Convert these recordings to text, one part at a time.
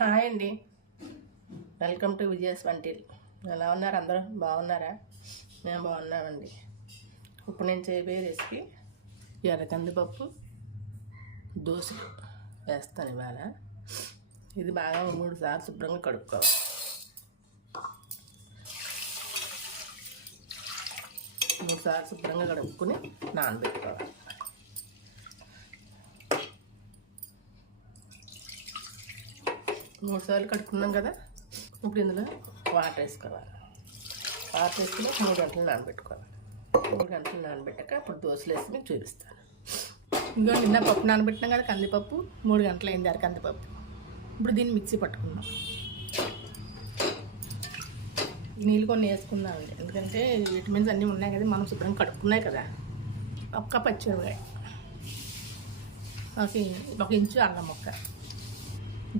Hi అండి. Welcome to Vijayan until. ఎలా ఉన్నారు? అందరూ బాగున్నారా? మేము బాగున్నామండి. ఇప్పుడు నేను చేయబోయే రెసిపీ ఎర్ర కందిపప్పు దోశలు వేస్తాను ఇవాళ. ఇది బాగా 3 సార్లు శుభ్రంగా కడుక్కోవాలి. 3 సార్లు శుభ్రంగా కడుక్కుని నానబెట్టుకోవాలి. మూడు సార్లు కడుక్కున్నాం కదా. ఇప్పుడు ఇందులో వాటర్ వేసుకోవాలి. వాటర్ వేసుకుని 3 గంటలు నానబెట్టుకోవాలి. 3 గంటలు నానబెట్టాక అప్పుడు దోశలు వేసి మీకు చూపిస్తాను. ఇంకో నిన్న పప్పు నానబెట్టినాం కదా, కందిపప్పు 3 గంటలు అయింది. కందిపప్పు ఇప్పుడు దీన్ని మిక్సీ పట్టుకుందాం. నీళ్ళు కొన్ని వేసుకుందామండి, ఎందుకంటే విటమిన్స్ అన్నీ ఉన్నాయి కదా, మనం శుభ్రంగా కడుక్కున్నాయి కదా. ఒక్క పచ్చిమిరపకాయ, ఒక ఇంచు అల్లం ముక్క,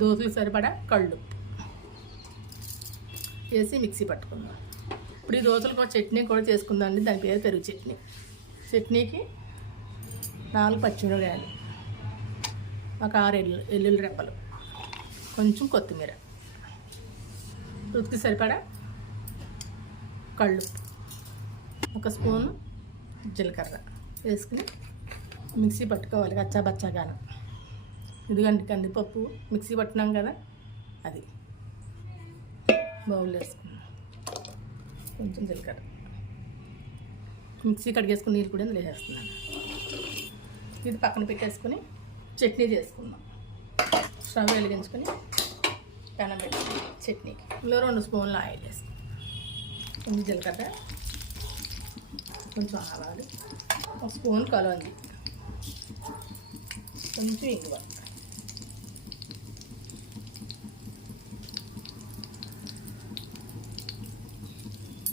దోశలు సరిపడా కళ్ళు వేసి మిక్సీ పట్టుకుందాం. ఇప్పుడు ఈ దోశలకు చట్నీ కూడా చేసుకుందామండి. దాని పేరు పెరుగు చట్నీ. చట్నీకి 4 పచ్చిమిరపకాయలు, ఒక 6 వెల్లుల్లి రెప్పలు, కొంచెం కొత్తిమీర, రుచికి సరిపడా కళ్ళు, ఒక స్పూను జీలకర్ర వేసుకుని మిక్సీ పట్టుకోవాలి కచ్చాబచ్చాగాను. ఇదిగండి కందిపప్పు మిక్సీ పట్టినాం కదా, అది బౌల్ వేసుకున్నాం. కొంచెం జీలకర్ర, మిక్సీ కడిగేసుకుని నీళ్ళు కూడా ఇందులో వేసేస్తున్నాను. ఇది పక్కన పెట్టేసుకుని చట్నీ చేసుకుందాం. స్టవ్ వెలిగించుకొని పెనం పెట్టుకుని చట్నీకి ఇందులో 2 స్పూన్లు ఆయిల్ వేసుకున్నాం. కొంచెం జీలకర్ర, కొంచెం ఆవాలు, 1 స్పూన్ కలవంది, కొంచెం ఇంగువ,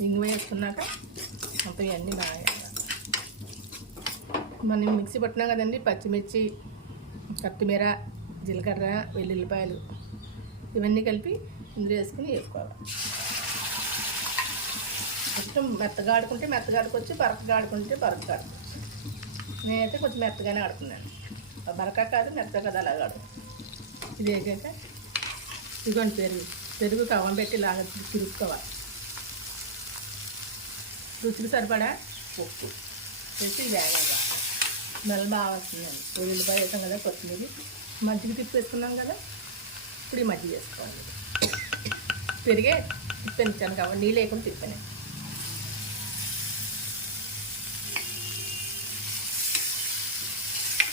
ఇంగువ వేసుకున్నాక మొత్తం ఇవన్నీ బాగా మనం మిక్సీ పట్టినాం కదండి. పచ్చిమిర్చి, కొత్తిమీర, జీలకర్ర, వెల్లుల్లిపాయలు ఇవన్నీ కలిపి ఇందులో వేసుకుని వేసుకోవాలి. కొంచెం మెత్తగా ఆడుకుంటే మెత్తగా ఆడుకోవచ్చు, బరకగా ఆడుకుంటే బరకగా ఆడుకోవచ్చు. నేనైతే కొంచెం మెత్తగానే ఆడుకున్నాను. బరక కాదు, మెత్తగా కదా, అలాగా ఆడు. ఇది వేసాక ఇదిగోండి పెరుగు కవ్వం పెట్టి ఇలాగ తిరుగుకోవాలి. రుచికి సరిపడా ఉప్పు వేసి వేగాలి. స్మెల్ బాగా వస్తుందండి. ఉల్లిపాయ వేసాం కదా, కొత్తిమీర, మజ్జిగ తిప్పేసుకున్నాం కదా. ఇప్పుడు ఈ మజ్జిగ వేసుకోవాలి. పెరిగే తిప్పాను కాబట్టి నీళ్ళు వేయకుండా తిప్పాను.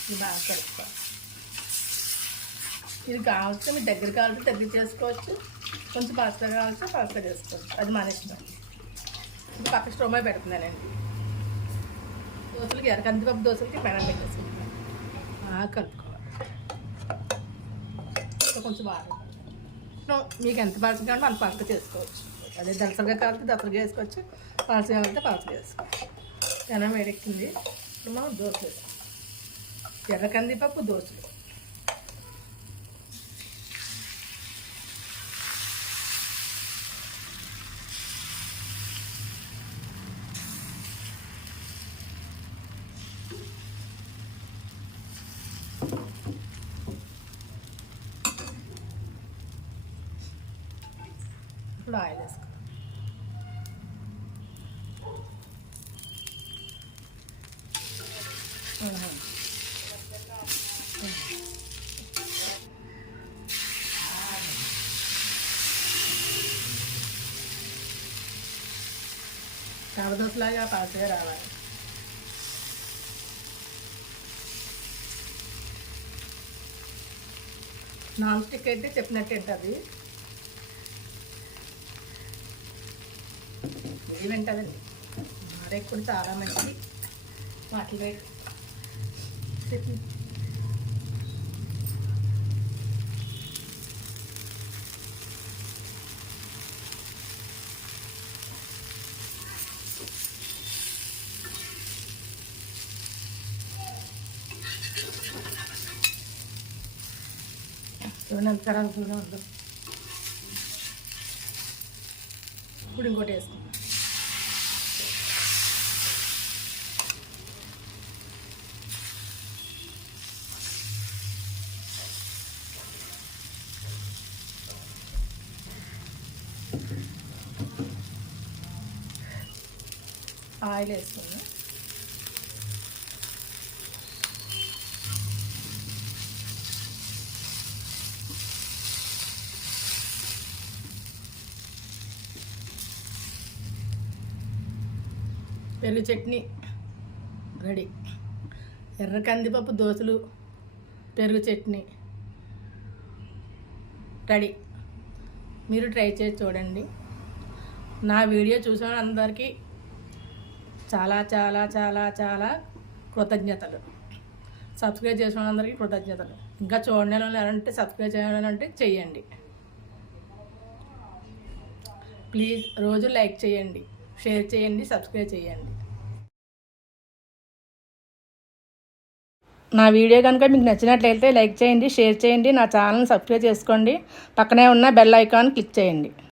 ఇది బాగా కలుపుకోవాలి. ఇది కావాల్సి మీరు దగ్గర కావాలంటే దగ్గర చేసుకోవచ్చు, కొంచెం పసుపు కావాల్సి పసుపు చేసుకోవచ్చు, అది మన ఇష్టం. ఇది పక్క స్టవ్ మీద పెడుతున్నానండి. దోశలకి కందిపప్పు దోశలకి పెనం పెట్టేసుకుంటాను. బాగా కలుపుకోవాలి. కొంచెం బాగా మీకు ఎంత పలసగా కావాలో అంత పలసగా చేసుకోవచ్చు. అదే దళసరిగా కావాలంటే దళసరిగా వేసుకోవచ్చు, పలసగా కావాలంటే పలసగా వేసుకోవచ్చు. పెనం వేడెక్కింది. ఇప్పుడు మనం దోశలు వేసుకోవాలి. ఎర్ర కందిపప్పు దోశలు. ఇప్పుడు ఆయిల్ వేసుకోవాలి. రవ్వ దోశలాగా పాసగా రావాలి. నాన్ స్టిక్ అయితే చెప్పినట్టు ఉంటుంది, ఇది వింటుందండి. మారేకు కూడా చాలా మంచిది. వాటి రేట్ ఎంత కలర్ఫుల్గా ఉందో. ఇప్పుడు ఇంకోటి వేసుకుందాం. ఆయిల్ వేసుకున్నాం. పెరుగు చట్నీ రెడీ. ఎర్ర కందిపప్పు దోశలు, పెరుగు చట్నీ రెడీ. మీరు ట్రై చేసి చూడండి. నా వీడియో చూసిన అందరికీ చాలా చాలా చాలా చాలా కృతజ్ఞతలు. సబ్స్క్రైబ్ చేసిన వాళ్ళందరికీ కృతజ్ఞతలు. ఇంకా చూడండి అంటే సబ్స్క్రైబ్ చేయాలంటే చెయ్యండి ప్లీజ్. రోజు లైక్ చేయండి, షేర్ చేయండి, సబ్స్క్రైబ్ చేయండి. నా వీడియో కనుక మీకు నచ్చినట్లయితే లైక్ చేయండి, షేర్ చేయండి, నా ఛానల్ని సబ్స్క్రైబ్ చేసుకోండి. పక్కనే ఉన్న బెల్ ఐకాన్ క్లిక్ చేయండి.